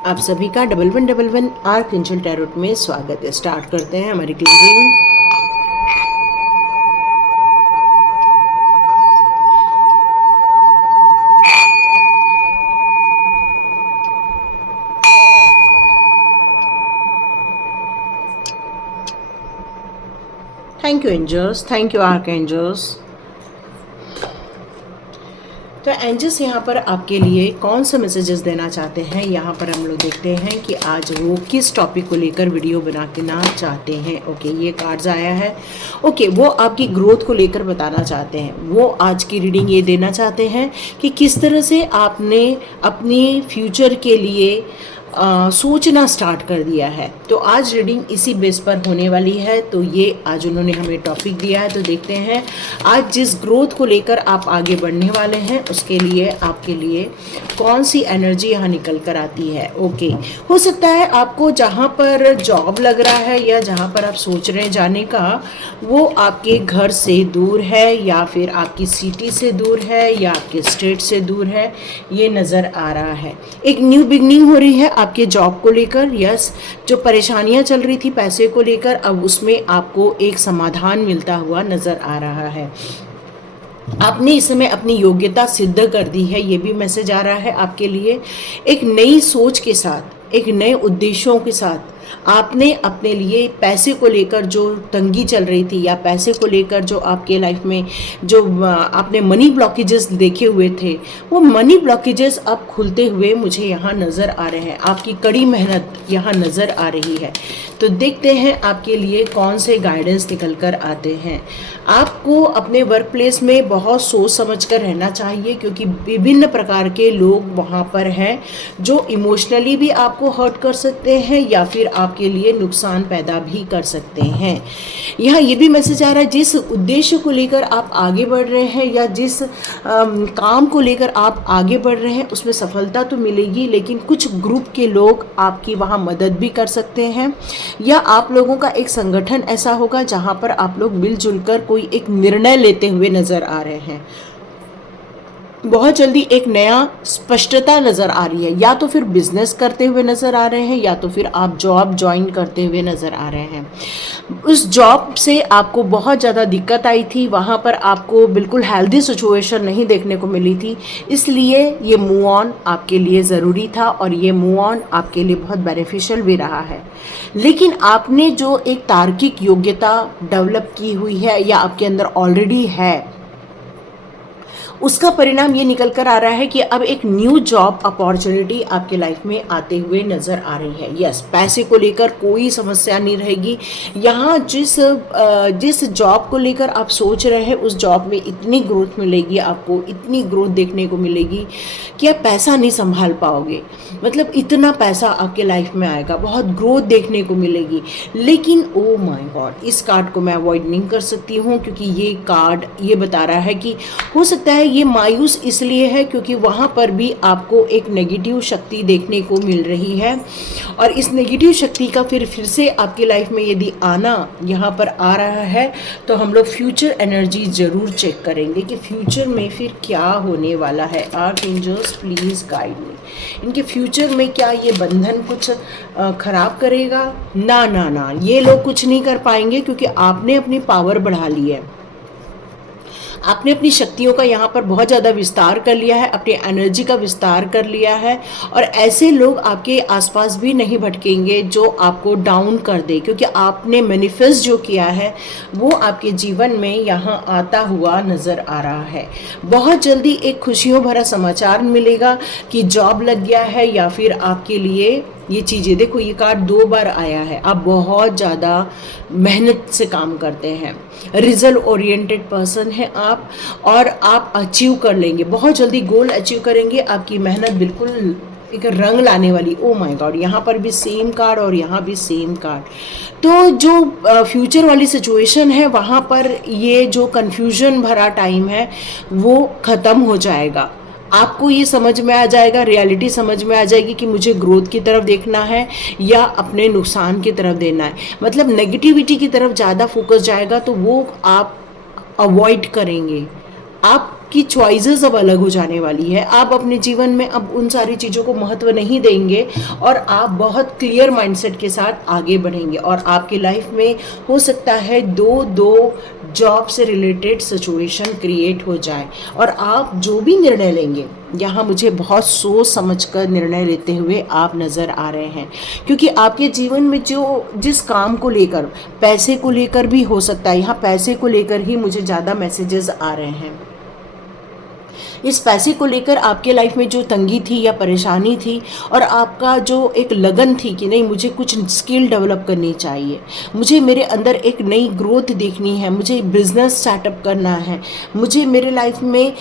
आप सभी का 1111 आर्कएंजल टैरोट में स्वागत है। स्टार्ट करते हैं हमारी cleaning. Thank you angels, thank you archangels. तो एंजल्स यहाँ पर आपके लिए कौन सा मैसेजेस देना चाहते हैं, यहाँ पर हम लोग देखते हैं कि आज वो किस टॉपिक को लेकर वीडियो बनाना चाहते हैं। ओके, ये कार्ड्स आया है। ओके, वो आपकी ग्रोथ को लेकर बताना चाहते हैं। वो आज की रीडिंग ये देना चाहते हैं कि किस तरह से आपने अपनी फ्यूचर के लिए सोचना स्टार्ट कर दिया है। तो आज रीडिंग इसी बेस पर होने वाली है। तो ये आज उन्होंने हमें टॉपिक दिया है। तो देखते हैं आज जिस ग्रोथ को लेकर आप आगे बढ़ने वाले हैं उसके लिए आपके लिए कौन सी एनर्जी यहाँ निकल कर आती है। ओके, हो सकता है आपको जहाँ पर जॉब लग रहा है या जहाँ पर आप सोच रहे हैं जाने का, वो आपके घर से दूर है या फिर आपकी सिटी से दूर है या आपके स्टेट से दूर है, ये नज़र आ रहा है। एक न्यू बिगनिंग हो रही है आपके जॉब को लेकर। यस, जो परेशानियां चल रही थी पैसे को लेकर, अब उसमें आपको एक समाधान मिलता हुआ नज़र आ रहा है। आपने इस समय अपनी योग्यता सिद्ध कर दी है, ये भी मैसेज आ रहा है आपके लिए। एक नई सोच के साथ, एक नए उद्देश्यों के साथ आपने अपने लिए पैसे को लेकर जो तंगी चल रही थी या पैसे को लेकर जो आपके लाइफ में जो आपने मनी ब्लॉकेजेस देखे हुए थे, वो मनी ब्लॉकेजेस अब खुलते हुए मुझे यहाँ नज़र आ रहे हैं। आपकी कड़ी मेहनत यहाँ नज़र आ रही है। तो देखते हैं आपके लिए कौन से गाइडेंस निकल कर आते हैं। आपको अपने वर्क प्लेस में बहुत सोच समझ कर रहना चाहिए, क्योंकि विभिन्न प्रकार के लोग वहाँ पर हैं जो इमोशनली भी आपको हर्ट कर सकते हैं या फिर आपके लिए नुकसान पैदा भी कर सकते हैं। यहाँ ये भी मैसेज आ रहा है, जिस उद्देश्य को लेकर आप आगे बढ़ रहे हैं या जिस काम को लेकर आप आगे बढ़ रहे हैं उसमें सफलता तो मिलेगी, लेकिन कुछ ग्रुप के लोग आपकी वहाँ मदद भी कर सकते हैं या आप लोगों का एक संगठन ऐसा होगा जहाँ पर आप लोग मिलजुल कर कोई एक निर्णय लेते हुए नज़र आ रहे हैं। बहुत जल्दी एक नया स्पष्टता नज़र आ रही है। या तो फिर बिजनेस करते हुए नज़र आ रहे हैं या तो फिर आप जॉब ज्वाइन करते हुए नज़र आ रहे हैं। उस जॉब से आपको बहुत ज़्यादा दिक्कत आई थी, वहाँ पर आपको बिल्कुल हेल्दी सिचुएशन नहीं देखने को मिली थी, इसलिए ये मूव ऑन आपके लिए ज़रूरी था और ये मूव ऑन आपके लिए बहुत बेनिफिशियल भी रहा है। लेकिन आपने जो एक तार्किक योग्यता डेवलप की हुई है या आपके अंदर ऑलरेडी है, उसका परिणाम ये निकल कर आ रहा है कि अब एक न्यू जॉब अपॉर्चुनिटी आपके लाइफ में आते हुए नज़र आ रही है। यस, पैसे को लेकर कोई समस्या नहीं रहेगी। यहाँ जिस जॉब को लेकर आप सोच रहे हैं उस जॉब में इतनी ग्रोथ मिलेगी, आपको इतनी ग्रोथ देखने को मिलेगी कि आप पैसा नहीं संभाल पाओगे। मतलब इतना पैसा आपके लाइफ में आएगा, बहुत ग्रोथ देखने को मिलेगी। लेकिन ओ माय गॉड, इस कार्ड को मैं अवॉइड नहीं कर सकती हूँ, क्योंकि ये कार्ड ये बता रहा है कि हो सकता है ये मायूस इसलिए है क्योंकि वहाँ पर भी आपको एक नेगेटिव शक्ति देखने को मिल रही है। और इस नेगेटिव शक्ति का फिर से आपकी लाइफ में यदि आना यहाँ पर आ रहा है, तो हम लोग फ्यूचर एनर्जी ज़रूर चेक करेंगे कि फ्यूचर में फिर क्या होने वाला है। आर्कएंजल्स प्लीज़ गाइड मी, इनके फ्यूचर में क्या ये बंधन कुछ खराब करेगा? ना ना ना, ये लोग कुछ नहीं कर पाएंगे, क्योंकि आपने अपनी पावर बढ़ा ली है, आपने अपनी शक्तियों का यहाँ पर बहुत ज़्यादा विस्तार कर लिया है, अपनी एनर्जी का विस्तार कर लिया है। और ऐसे लोग आपके आसपास भी नहीं भटकेंगे जो आपको डाउन कर दे, क्योंकि आपने मैनिफेस्ट जो किया है वो आपके जीवन में यहाँ आता हुआ नज़र आ रहा है। बहुत जल्दी एक खुशियों भरा समाचार मिलेगा कि जॉब लग गया है या फिर आपके लिए ये चीज़ें, देखो ये कार्ड 2 बार आया है। आप बहुत ज़्यादा मेहनत से काम करते हैं, रिजल्ट ओरिएंटेड पर्सन हैं आप, और आप अचीव कर लेंगे, बहुत जल्दी गोल अचीव करेंगे। आपकी मेहनत बिल्कुल एक रंग लाने वाली। ओ माय गॉड, यहाँ पर भी सेम कार्ड और यहाँ भी सेम कार्ड। तो जो फ्यूचर वाली सिचुएशन है वहाँ पर ये जो कन्फ्यूजन भरा टाइम है वो ख़त्म हो जाएगा। आपको ये समझ में आ जाएगा, रियलिटी समझ में आ जाएगी कि मुझे ग्रोथ की तरफ देखना है या अपने नुकसान की तरफ देना है। मतलब नेगेटिविटी की तरफ ज़्यादा फोकस जाएगा तो वो आप अवॉइड करेंगे। आप आपकी चॉइसेस अब अलग हो जाने वाली है। आप अपने जीवन में अब उन सारी चीज़ों को महत्व नहीं देंगे और आप बहुत क्लियर माइंडसेट के साथ आगे बढ़ेंगे। और आपकी लाइफ में हो सकता है दो जॉब से रिलेटेड सिचुएशन क्रिएट हो जाए, और आप जो भी निर्णय लेंगे यहाँ मुझे बहुत सोच समझकर निर्णय लेते हुए आप नज़र आ रहे हैं, क्योंकि आपके जीवन में जिस काम को लेकर, पैसे को लेकर भी हो सकता है, यहाँ पैसे को लेकर ही मुझे ज़्यादा मैसेजेस आ रहे हैं। इस पैसे को लेकर आपके लाइफ में जो तंगी थी या परेशानी थी, और आपका जो एक लगन थी कि नहीं मुझे कुछ स्किल डेवलप करनी चाहिए, मुझे मेरे अंदर एक नई ग्रोथ देखनी है, मुझे बिजनेस स्टार्टअप करना है, मुझे मेरे लाइफ में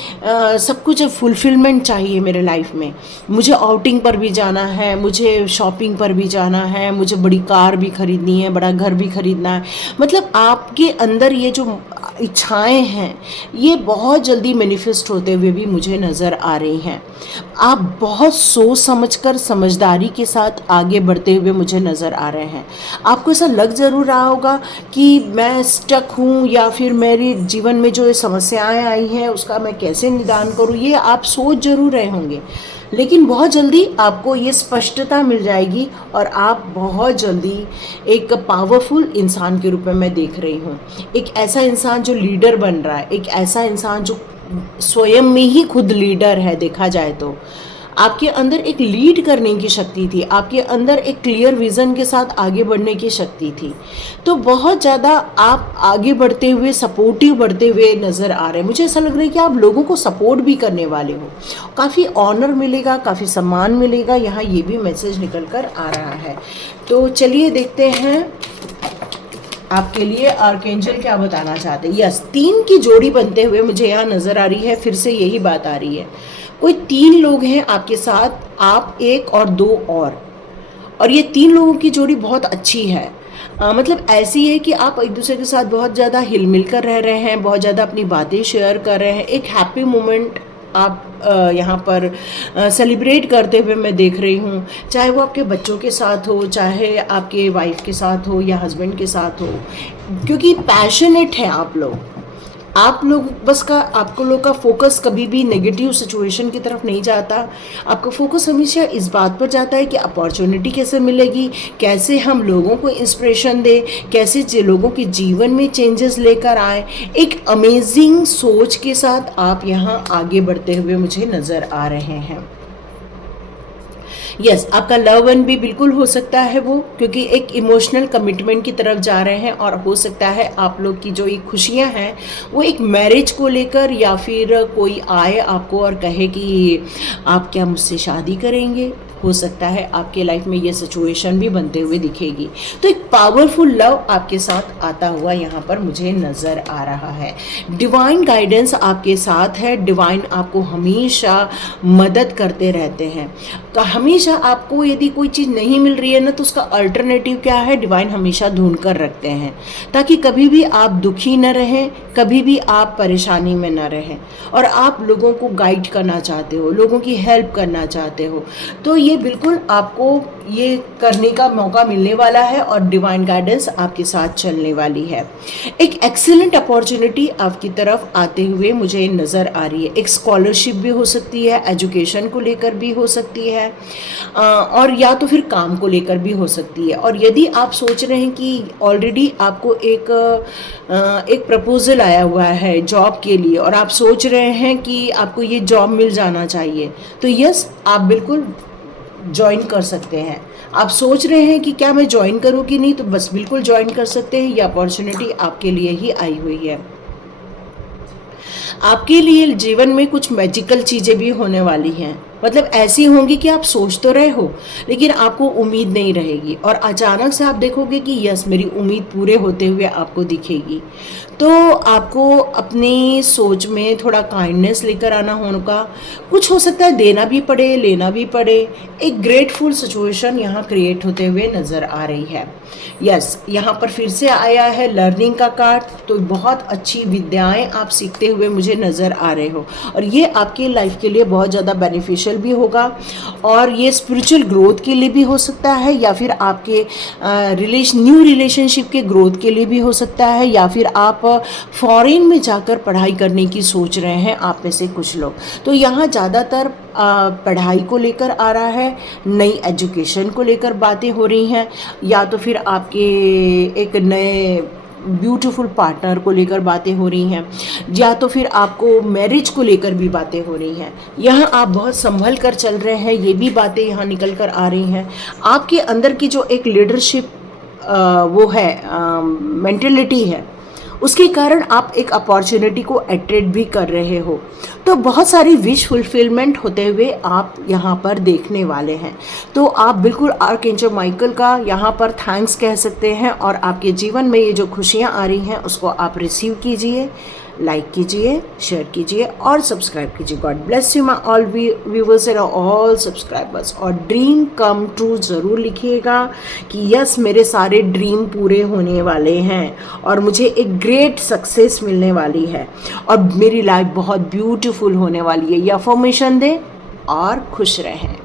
सब कुछ फुलफिलमेंट चाहिए मेरे लाइफ में, मुझे आउटिंग पर भी जाना है, मुझे शॉपिंग पर भी जाना है, मुझे बड़ी कार भी खरीदनी है, बड़ा घर भी खरीदना है। मतलब आपके अंदर ये जो इच्छाएं हैं ये बहुत जल्दी मैनिफेस्ट होते हुए भी मुझे नज़र आ रही हैं। आप बहुत सोच समझकर समझदारी के साथ आगे बढ़ते हुए मुझे नज़र आ रहे हैं। आपको ऐसा लग ज़रूर रहा होगा कि मैं स्टक हूँ, या फिर मेरे जीवन में जो समस्याएं आई हैं उसका मैं कैसे निदान करूँ, ये आप सोच ज़रूर रहे होंगे। लेकिन बहुत जल्दी आपको ये स्पष्टता मिल जाएगी और आप बहुत जल्दी एक पावरफुल इंसान के रूप में मैं देख रही हूँ। एक ऐसा इंसान जो लीडर बन रहा है, एक ऐसा इंसान जो स्वयं में ही खुद लीडर है। देखा जाए तो आपके अंदर एक लीड करने की शक्ति थी, आपके अंदर एक क्लियर विज़न के साथ आगे बढ़ने की शक्ति थी। तो बहुत ज़्यादा आप आगे बढ़ते हुए, सपोर्टिव बढ़ते हुए नज़र आ रहे हैं। मुझे ऐसा लग रहा है कि आप लोगों को सपोर्ट भी करने वाले हो, काफ़ी ऑनर मिलेगा, काफ़ी सम्मान मिलेगा, यहाँ ये भी मैसेज निकल कर आ रहा है। तो चलिए देखते हैं आपके लिए आर्कएंजल क्या बताना चाहते हैं। यस, 3 की जोड़ी बनते हुए मुझे यहाँ नज़र आ रही है, फिर से यही बात आ रही है। कोई 3 लोग हैं आपके साथ, आप एक और 2 और ये 3 लोगों की जोड़ी बहुत अच्छी है। मतलब ऐसी है कि आप एक दूसरे के साथ बहुत ज़्यादा हिल मिल कर रह रहे हैं, बहुत ज़्यादा अपनी बातें शेयर कर रहे हैं। एक हैप्पी मोमेंट आप यहाँ पर सेलिब्रेट करते हुए मैं देख रही हूँ, चाहे वो आपके बच्चों के साथ हो, चाहे आपके वाइफ के साथ हो या हस्बैंड के साथ हो, क्योंकि पैशनेट है आप लोग बस का आपको लोग का फोकस कभी भी नेगेटिव सिचुएशन की तरफ नहीं जाता। आपका फोकस हमेशा इस बात पर जाता है कि अपॉर्चुनिटी कैसे मिलेगी, कैसे हम लोगों को इंस्पिरेशन दें, कैसे लोगों के जीवन में चेंजेस लेकर आए। एक अमेजिंग सोच के साथ आप यहाँ आगे बढ़ते हुए मुझे नज़र आ रहे हैं। यस, आपका लव वन भी बिल्कुल हो सकता है वो, क्योंकि एक इमोशनल कमिटमेंट की तरफ जा रहे हैं, और हो सकता है आप लोग की जो ये खुशियां हैं वो एक मैरिज को लेकर, या फिर कोई आए आपको और कहे कि आप क्या मुझसे शादी करेंगे। हो सकता है आपके लाइफ में ये सिचुएशन भी बनते हुए दिखेगी। तो एक पावरफुल लव आपके साथ आता हुआ यहाँ पर मुझे नज़र आ रहा है। डिवाइन गाइडेंस आपके साथ है, डिवाइन आपको हमेशा मदद करते रहते हैं। हमेशा आपको यदि कोई चीज़ नहीं मिल रही है ना, तो उसका अल्टरनेटिव क्या है, डिवाइन हमेशा ढूंढ कर रखते हैं, ताकि कभी भी आप दुखी न रहें, कभी भी आप परेशानी में न रहें। और आप लोगों को गाइड करना चाहते हो, लोगों की हेल्प करना चाहते हो, तो ये बिल्कुल आपको ये करने का मौका मिलने वाला है, और डिवाइन गाइडेंस आपके साथ चलने वाली है। एक एक्सीलेंट अपॉर्चुनिटी आपकी तरफ आते हुए मुझे नज़र आ रही है। एक स्कॉलरशिप भी हो सकती है, एजुकेशन को लेकर भी हो सकती है, और या तो फिर काम को लेकर भी हो सकती है। और यदि आप सोच रहे हैं कि ऑलरेडी आपको एक प्रपोजल आया हुआ है जॉब के लिए, और आप सोच रहे हैं कि आपको ये जॉब मिल जाना चाहिए, तो यस, आप बिल्कुल ज्वाइन कर सकते हैं। आप सोच रहे हैं कि क्या मैं ज्वाइन करूं कि नहीं, तो बस बिल्कुल ज्वाइन कर सकते हैं। ये अपॉर्चुनिटी आपके लिए ही आई हुई है। आपके लिए जीवन में कुछ मैजिकल चीज़ें भी होने वाली हैं, मतलब ऐसी होंगी कि आप सोच तो रहे हो लेकिन आपको उम्मीद नहीं रहेगी, और अचानक से आप देखोगे कि यस, मेरी उम्मीद पूरे होते हुए आपको दिखेगी। तो आपको अपनी सोच में थोड़ा काइंडनेस लेकर आना होगा। कुछ हो सकता है देना भी पड़े, लेना भी पड़े। एक ग्रेटफुल सिचुएशन यहाँ क्रिएट होते हुए नज़र आ रही है। यस, यहाँ पर फिर से आया है लर्निंग का कार्ड, तो बहुत अच्छी विद्याएं आप सीखते हुए मुझे नज़र आ रहे हो, और ये आपकी लाइफ के लिए बहुत ज़्यादा बेनिफिशियल बेनिफिशियल भी होगा, और ये स्पिरिचुअल ग्रोथ के लिए भी हो सकता है, या फिर आपके न्यू रिलेशनशिप के ग्रोथ के लिए भी हो सकता है, या फिर आप फॉरेन में जाकर पढ़ाई करने की सोच रहे हैं आप में से कुछ लोग। तो यहाँ ज़्यादातर पढ़ाई को लेकर आ रहा है, नई एजुकेशन को लेकर बातें हो रही हैं, या तो फिर आपके एक नए ब्यूटीफुल पार्टनर को लेकर बातें हो रही हैं, या तो फिर आपको मैरिज को लेकर भी बातें हो रही हैं। यहाँ आप बहुत संभल कर चल रहे हैं, ये भी बातें यहाँ निकल कर आ रही हैं। आपके अंदर की जो एक लीडरशिप वो है, मेंटेलिटी है, उसके कारण आप एक अपॉर्चुनिटी को अट्रैक्ट भी कर रहे हो। तो बहुत सारी विश फुलफिलमेंट होते हुए आप यहाँ पर देखने वाले हैं। तो आप बिल्कुल आर्कएंजल माइकल का यहाँ पर थैंक्स कह सकते हैं, और आपके जीवन में ये जो खुशियाँ आ रही हैं उसको आप रिसीव कीजिए, लाइक कीजिए, शेयर कीजिए और सब्सक्राइब कीजिए। God bless you my all viewers and all subscribers. और ड्रीम कम ट्रू ज़रूर लिखिएगा कि यस, मेरे सारे ड्रीम पूरे होने वाले हैं और मुझे एक ग्रेट सक्सेस मिलने वाली है और मेरी लाइफ बहुत ब्यूटीफुल होने वाली है। ये अफर्मेशन दें और खुश रहें।